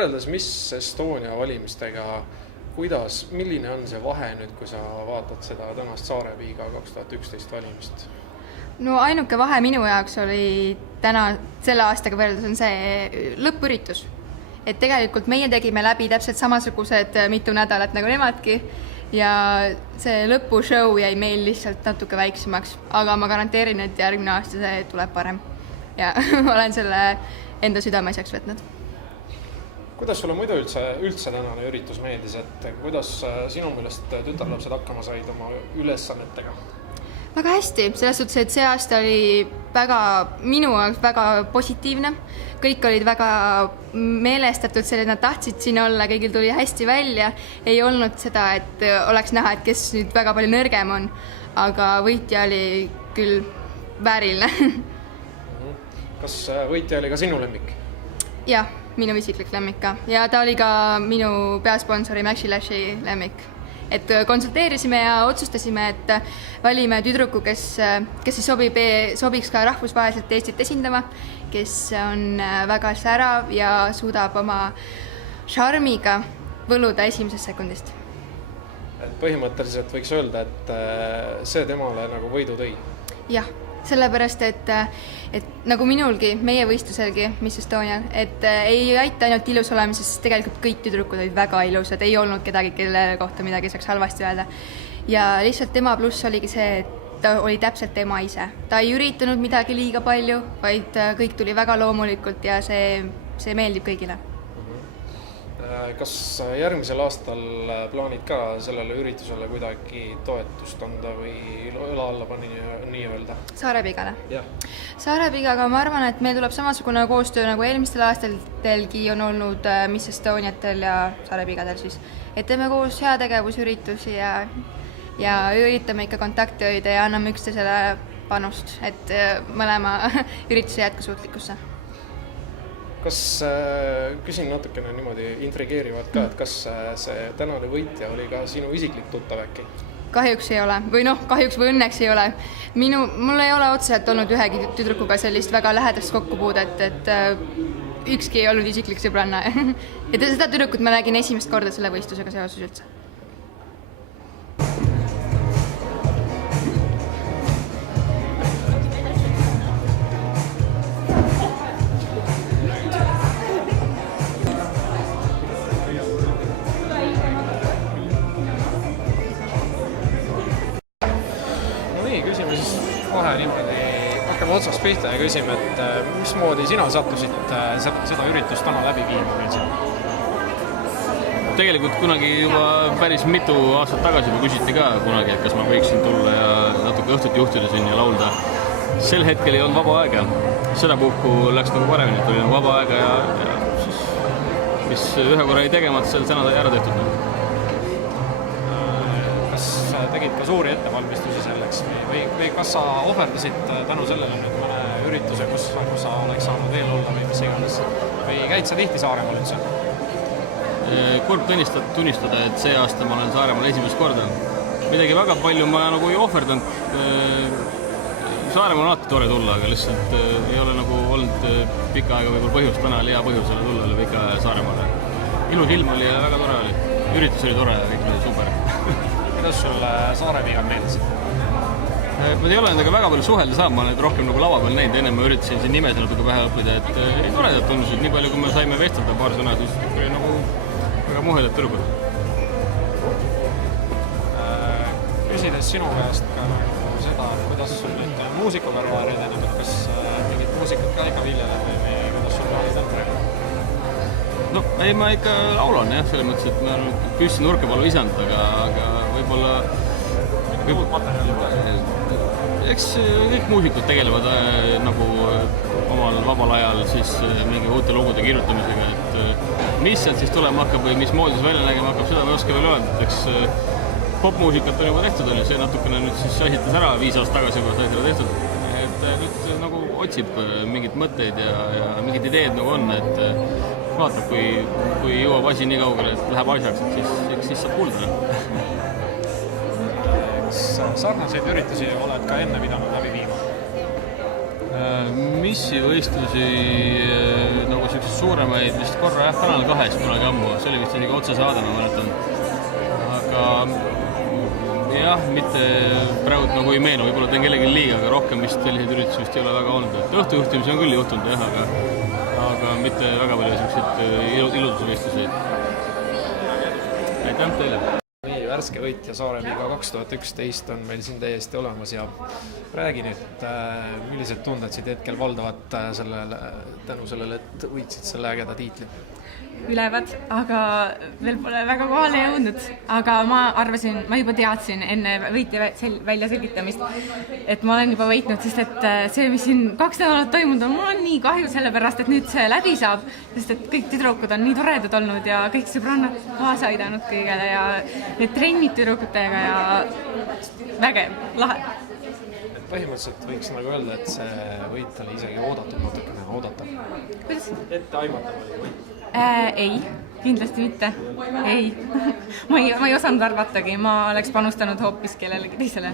Võrreldes Miss Estonia valimistega, milline on see vahe nüüd, kui sa vaatad seda tänast Saarepiiga 2011 valimist? No ainuke vahe minu jaoks oli selle aastaga võrreldes on see lõppüritus. Et tegelikult meie tegime läbi täpselt samasugused mitu nädalat nagu nemadki ja see lõpushow jäi meil lihtsalt natuke väiksemaks, aga ma garanteerin, et järgmine aasta see tuleb parem ja olen selle enda südameasjaks võtnud. Kuidas sulle muidu üldse tänane üritus meeldis, et kuidas sinu meelest tütarlapsed hakkama said oma ülesannetega? Väga hästi, selles suhtes, et see aasta oli minu jaoks väga positiivne. Kõik olid väga meelestatud selle, et nad tahtsid siin olla, kõigil tuli hästi välja. Ei olnud seda, et oleks näha, et kes nüüd väga palju nõrgem on, aga võitja oli küll vääriline. Kas võitja oli ka sinu lemmik? Jah, minu isiklik lemmik ka. Ja ta oli ka minu peasponsori Maxilashi lemmik. Et konsulteerisime ja otsustasime, et valime tüdruku, kes siis sobiks ka rahvusvaheliselt Eestit esindama, kes on väga särav ja suudab oma šarmiga võluda esimesest sekundist. Et põhimõtteliselt võiks öelda, et see temale nagu võidu tõi? Jah, sellepärast, et nagu minulgi, meie võistluselgi Miss Estonial, et ei aita ainult ilus olema, sest tegelikult kõik tüdrukud olid väga ilusad, ei olnud kedagi, kelle kohta midagi saaks halvasti öelda. Ja lihtsalt tema pluss oligi see, et ta oli täpselt tema ise. Ta ei üritanud midagi liiga palju, vaid kõik tuli väga loomulikult ja see meeldib kõigile. Kas järgmisel aastal plaanid ka sellele üritusele kuidagi toetust anda või õla alla pani nii öelda? Saarepiigale? Jah. Saarepiigaga ma arvan, et meil tuleb samasugune koostöö nagu eelmistel aastatelgi on olnud Miss Estoniatel ja Saarepiigadel siis. Et teeme koos heategevusüritusi ja üritame ikka kontakti hoida ja anname üksteisele panust, et mõlema ürituse jätkusuutlikkusse. Kas küsin natukene niimoodi intrigeerivad ka, et kas see tänane võitja oli ka sinu isiklik tuttav äkki? Kahjuks ei ole. Või kahjuks või õnneks ei ole. Mul ei ole otseselt olnud ühegi tüdrukuga sellist väga lähedast kokkupuudet, et ükski ei olnud isiklik sõbranna. Ja seda tüdrukut ma nägin esimest korda selle võistlusega seoses üldse. Küsime siis kohe niimoodi, hakkame otsast pihta ja küsime, et mismoodi sina sattusid seda üritust täna läbi viima üldse? Tegelikult kunagi juba päris mitu aastat tagasi küsiti ka kunagi, et kas ma võiksin tulla ja natuke õhtut juhtida siin ja laulda. Sel hetkel ei olnud vaba aega. Seda puhku läks nagu paremini, et oli vaba aega ja siis, mis ühe korra ei tegemata, seal täna sai ära tehtud. Tegid ka suuri ettevalmistusi selleks või kas sa ohverdasid tänu sellele nüüd mõne ürituse, kus sa oleks saanud veel olla või mis iganes või käid sa tihti Saaremaal üldse? Kurb tunnistada, et see aasta ma olen Saaremaal esimest korda. Midagi väga palju ma nagu ei ohverdanud. Saaremaal on alati tore tulla, aga lihtsalt ei ole nagu olnud pikka aega võib-olla põhjust, täna oli hea põhjusele tulla üle pika Saaremaale. Ilus ilm oli ja väga tore oli. Üritus oli tore ja kõik oli super. Kuidas sulle Saarepiigad meeldisid? Ma ei ole nendega väga palju suhelda saab, ma olen rohkem nagu lava peal näinud, enne ma üritasin siin nimesid natuke pähe õppida, et ei toredad tundusid, nii palju kui me saime vestelda paar sõna, siis oli nagu väga muheled tõrgud. Küsides sinu käest ka seda, kuidas sul nüüd muusikukarjäär edeneb, et kas mingid muusikud ka ikka viljeleb või kuidas sul plaanid on praegu? No, ei, ma ikka laulan jah, selles mõttes, et ma püssi nurka pole visanud, aga võib-olla... Muud materjali pole? Eks kõik muusikud tegelevad nagu omal vabal ajal siis mingi uute lugude kirjutamisega, et mis sealt siis tulema hakkab või mis moodi see välja nägema hakkab, seda ma ei oska veel öelda, et eks popmuusikat on juba tehtud, oli see natukene nüüd siis asitas ära 5 aastat tagasi juba sai seda tehtud, et nüüd nagu otsib mingid mõtteid ja mingid ideed nagu on, et vaatab, kui jõuab asi nii kaugele, et läheb asjaks, et siis saab kuulda. Sarnaseid üritusi oled ka enne pidanud läbi viima? Missivõistlusi nagu selliseid suuremaid vist korra jah, Kanal 2-s kunagi ammu, see oli vist isegi otsesaade, ma mäletan. Aga jah, mitte praegu nagu ei meenu, võib-olla teen kellegi liiga, aga rohkem vist selliseid üritusi vist ei ole väga olnud. Õhtujuhtimisi on küll juhtunud jah, aga mitte väga palju selliseid iludusvõistlusi. Aitäh teile! Nii värske võitja Saareliiga 2011 on meil siin täiesti olemas ja räägi nüüd, millised tunded siit hetkel valdavad tänu sellele, et võitsid selle ägeda tiitli? Ülevad, aga veel pole väga kohale jõudnud. Aga ma juba teadsin enne võitja välja selgitamist, et ma olen juba võitnud, sest et see, mis siin 2 nädalat toimunud on, mul on nii kahju sellepärast, et nüüd see läbi saab, sest et kõik tüdrukud on nii toredad olnud ja kõik sõbrannad kaasa aidanud kõigele ja need trennid tüdrukutega ja vägev, lahe. Põhimõtteliselt võiks nagu öelda, et see võit oli isegi oodatud, natukene oodatav. Kuidas? Ette aimatav oli võit? Ei, kindlasti mitte. Ei. ma ei osanud arvatagi, ma oleks panustanud hoopis kellelegi teisele.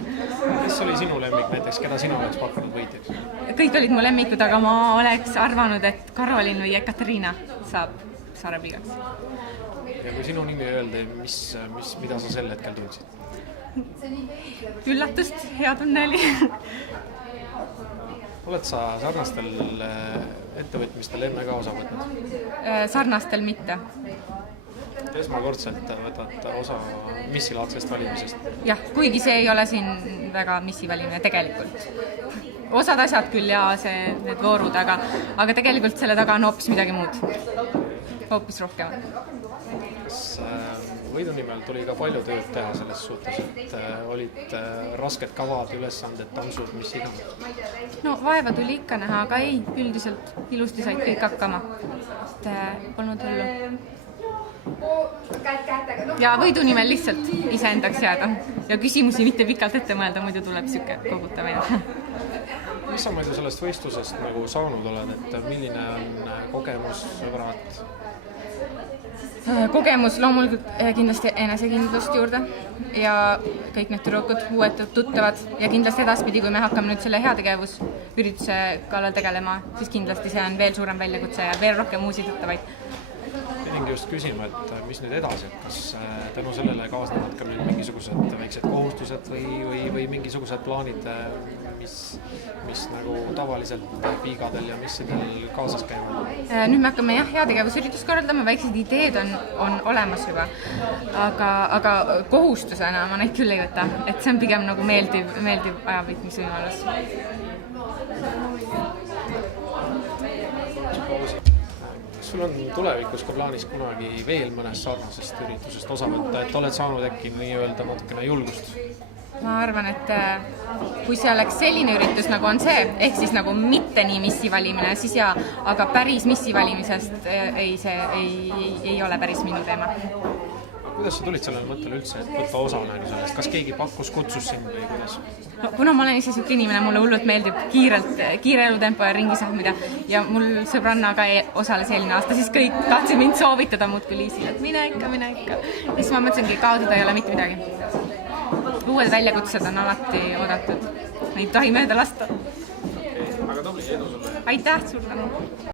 Kes oli sinu lemmik näiteks, keda sina oleks pakkunud võitjaks? Kõik olid mu lemmikud, aga ma oleks arvanud, et Karolin või Ekaterina saab Saareliigaks. Ja kui sinu nimi öeldi, mida sa sel hetkel tundsid? Üllatust, hea tunne oli. Oled sa sarnastel ettevõtmistel enne ka osa võtnud? Sarnastel mitte. Esmakordselt võtad osa missilaadsest valimisest? Jah, kuigi see ei ole siin väga missivalimine tegelikult. Osad asjad küll ja need voorud, aga tegelikult selle taga on hoopis midagi muud. Hoopis rohkem. Kas võidu nimel tuli ka palju tööd teha selles suhtes, et olid rasked kavad, ülesanded, tansud, mis iganes? No vaeva tuli ikka näha, aga ei, üldiselt ilusti said kõik hakkama. Polnud hullu. Ja võidu nimel lihtsalt iseendaks jääda ja küsimusi mitte pikalt ette mõelda, muidu tuleb siuke kogutamine. Mis sa muidu sellest võistlusest nagu saanud oled, et milline on kogemus, sõbrad? Kogemus loomulikult kindlasti enesekindlust juurde ja kõik need tüdrukud, uued tuttavad ja kindlasti edaspidi, kui me hakkame nüüd selle heategevusürituse kallal tegelema, siis kindlasti see on veel suurem väljakutse ja veel rohkem uusi tuttavaid. Pidingi just küsima, et mis nüüd edasi, et kas tänu sellele kaasnevad ka meil mingisugused väiksed kohustused või mingisugused plaanid, mis nagu tavaliselt piigadel ja missidel kaasas käivad? Nüüd me hakkame heategevusüritust korraldama, väiksed ideed on olemas juba, aga kohustusena ma neid küll ei võta, et see on pigem nagu meeldiv ajavõitmisvõimalus. Sul on tulevikus ka plaanis kunagi veel mõnest sarnasest üritusest osa võtta, et oled saanud äkki nii-öelda natukene julgust? Ma arvan, et kui see oleks selline üritus, nagu on see, ehk siis nagu mitte nii missivalimine, siis jaa, aga päris missivalimisest ei ole päris minu teema. Kuidas sa tulid sellele mõttele üldse, et võtta osa sellest? Kas keegi kutsus sind või kuidas? No, kuna ma olen ise siuke inimene, mulle hullult meeldib kiire elutempo ja ringi sahmida ja mul sõbranna ka osales eelmine aasta, siis kõik tahtsid mind soovitada muudkui Liisile, et mine ikka. Siis ma mõtlesingi, kaotada ei ole mitte midagi. Uued väljakutsed on alati oodatud. Neid tohi mööda lasta. Aga tubli, edu sulle! Aitäh, suur tänu!